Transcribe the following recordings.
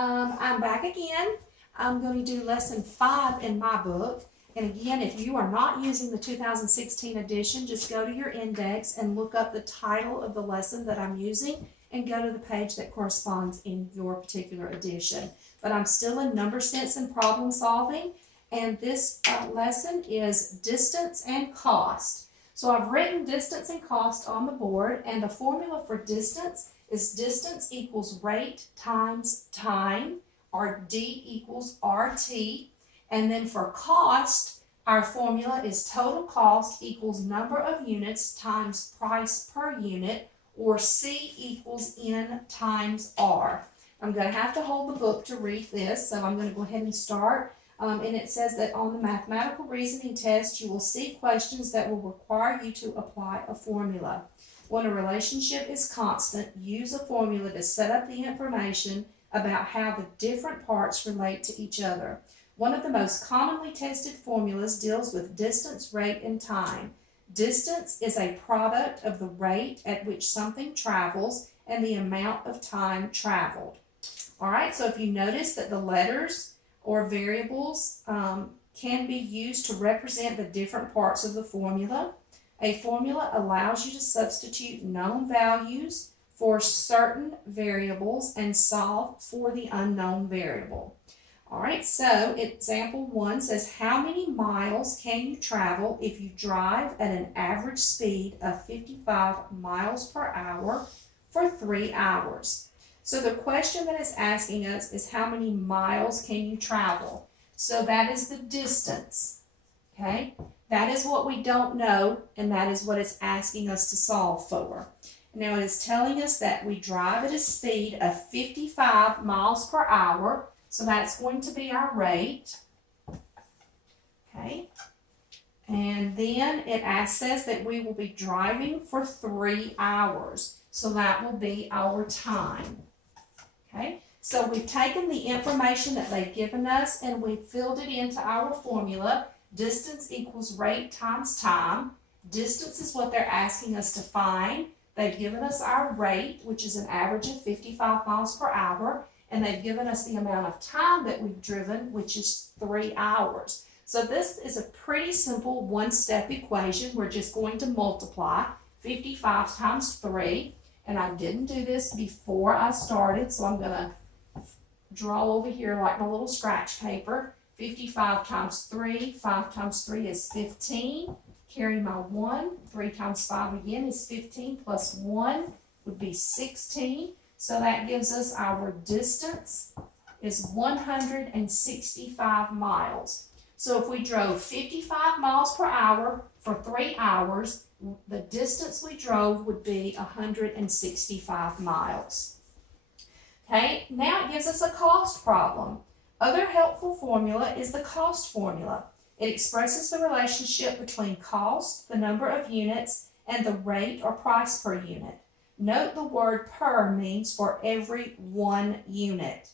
I'm back again. I'm going to do lesson 5 in my book. And again, if you are not using the 2016 edition, just go to your index and look up the title of the lesson that I'm using and go to the page that corresponds in your particular edition. But I'm still in number sense and problem solving, and this lesson is distance and cost. So I've written distance and cost on the board, and the formula for distance is distance equals rate times time, or D equals RT. And then for cost, our formula is total cost equals number of units times price per unit, or C equals N times R. I'm going to have to hold the book to read this, so I'm going to go ahead and start. And it says that on the mathematical reasoning test, you will see questions that will require you to apply a formula. When a relationship is constant, use a formula to set up the information about how the different parts relate to each other. One of the most commonly tested formulas deals with distance, rate, and time. Distance is a product of the rate at which something travels and the amount of time traveled. All right, so if you notice that the letters or variables can be used to represent the different parts of the formula. A formula allows you to substitute known values for certain variables and solve for the unknown variable. All right, so example 1 says, how many miles can you travel if you drive at an average speed of 55 miles per hour for 3 hours? So the question that it's asking us is, how many miles can you travel? So that is the distance, okay? That is what we don't know, and that is what it's asking us to solve for. Now it is telling us that we drive at a speed of 55 miles per hour, so that's going to be our rate, okay? And then it says that we will be driving for 3 hours, so that will be our time. Okay, so we've taken the information that they've given us and we've filled it into our formula. Distance equals rate times time. Distance is what they're asking us to find. They've given us our rate, which is an average of 55 miles per hour, and they've given us the amount of time that we've driven, which is 3 hours. So this is a pretty simple one-step equation. We're just going to multiply 55 times 3. And I didn't do this before I started, so I'm going to draw over here like my little scratch paper. 55 times 3, 5 times 3 is 15. Carry my 1. 3 times 5 again is 15, plus 1 would be 16. So that gives us our distance is 165 miles. So if we drove 55 miles per hour for 3 hours, the distance we drove would be 165 miles. Okay, now it gives us a cost problem. Other helpful formula is the cost formula. It expresses the relationship between cost, the number of units, and the rate or price per unit. Note the word per means for every 1 unit.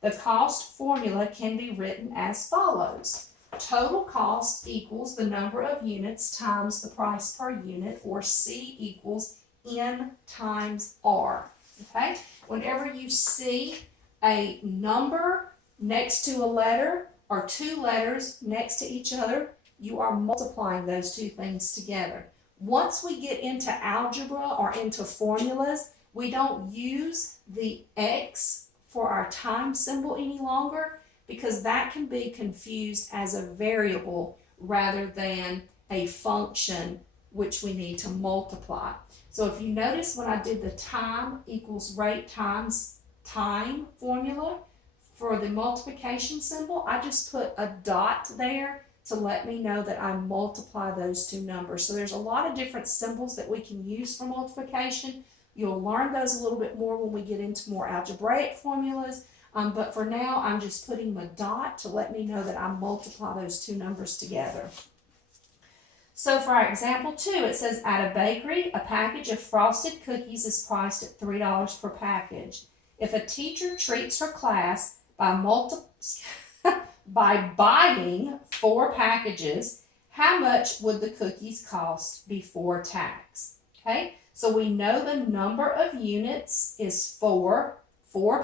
The cost formula can be written as follows. Total cost equals the number of units times the price per unit, or C equals N times R. Okay? Whenever you see a number next to a letter or 2 letters next to each other, you are multiplying those 2 things together. Once we get into algebra or into formulas, we don't use the X for our time symbol any longer, because that can be confused as a variable rather than a function which we need to multiply. So if you notice when I did the time equals rate times time formula for the multiplication symbol, I just put a dot there to let me know that I multiply those 2 numbers. So there's a lot of different symbols that we can use for multiplication. You'll learn those a little bit more when we get into more algebraic formulas. But for now, I'm just putting the dot to let me know that I multiply those 2 numbers together. So for our example 2, it says, at a bakery, a package of frosted cookies is priced at $3 per package. If a teacher treats her class by buying 4 packages, how much would the cookies cost before tax? Okay, so we know the number of units is 4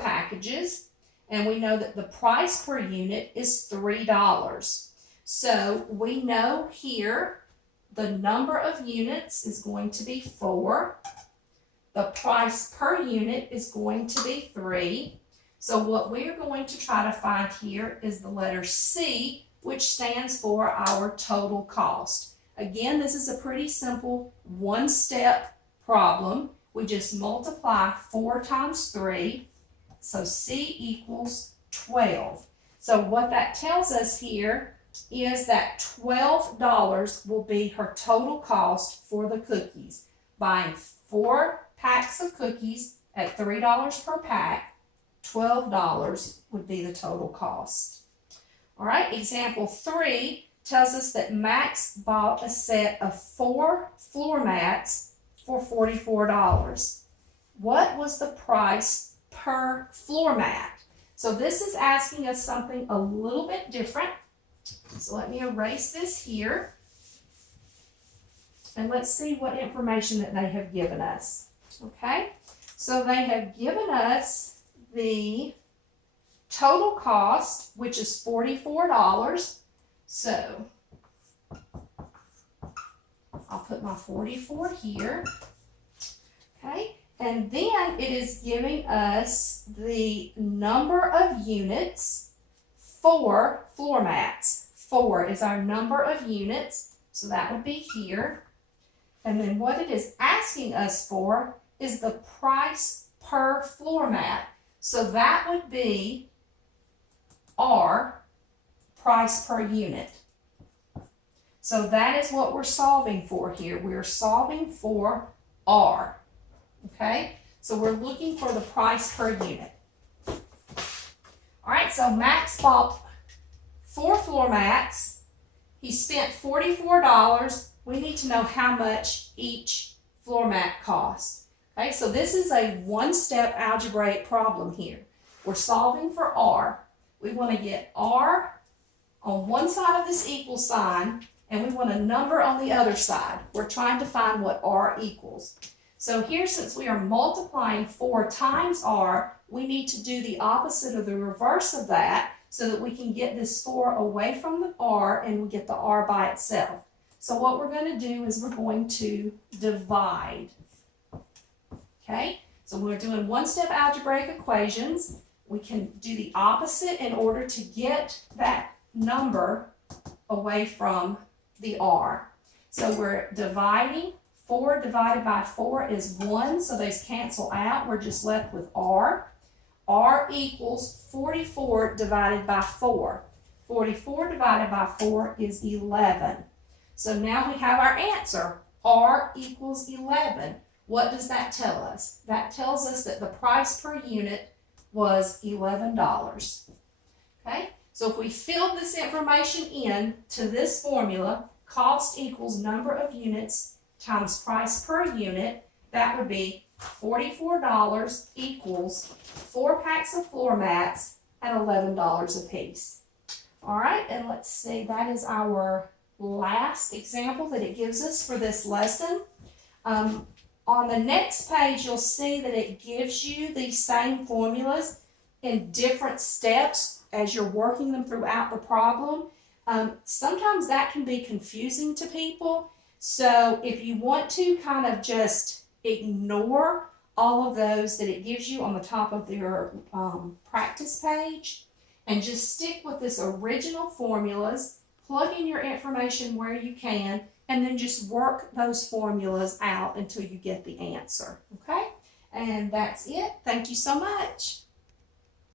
packages. and we know that the price per unit is $3. So we know here the number of units is going to be 4. The price per unit is going to be 3. So what we're going to try to find here is the letter C, which stands for our total cost. Again, this is a pretty simple one-step problem. We just multiply 4 times 3, so C equals 12. So what that tells us here is that $12 will be her total cost for the cookies. Buying 4 packs of cookies at $3 per pack, $12 would be the total cost. All right, example 3 tells us that Max bought a set of 4 floor mats for $44. What was the price per floor mat? So this is asking us something a little bit different. So let me erase this here. And let's see what information that they have given us. Okay, so they have given us the total cost, which is $44. So I'll put my 44 here. Okay, and then it is giving us the number of units for floor mats. 4 is our number of units, so that would be here. And then what it is asking us for is the price per floor mat. So that would be R, price per unit. So that is what we're solving for here. We're solving for R. Okay, so we're looking for the price per unit. All right, so Max bought 4 floor mats. He spent $44. We need to know how much each floor mat costs. Okay, so this is a one-step algebraic problem here. We're solving for R. We want to get R on one side of this equal sign, and we want a number on the other side. We're trying to find what R equals. So here, since we are multiplying 4 times R, we need to do the opposite or the reverse of that so that we can get this 4 away from the R and we get the R by itself. So what we're going to do is we're going to divide. Okay, so we're doing one-step algebraic equations. We can do the opposite in order to get that number away from the R. So we're dividing. 4 divided by 4 is 1, so those cancel out. We're just left with R. R equals 44 divided by 4. 44 divided by 4 is 11. So now we have our answer. R equals 11. What does that tell us? That tells us that the price per unit was $11. Okay, so if we fill this information in to this formula, cost equals number of units times price per unit, that would be $44 equals 4 packs of floor mats at $11 a piece. All right, and let's see, that is our last example that it gives us for this lesson. On the next page, you'll see that it gives you these same formulas in different steps as you're working them throughout the problem. Sometimes that can be confusing to people. So if you want to kind of just ignore all of those that it gives you on the top of your practice page and just stick with this original formulas, plug in your information where you can, and then just work those formulas out until you get the answer, okay? And that's it. Thank you so much.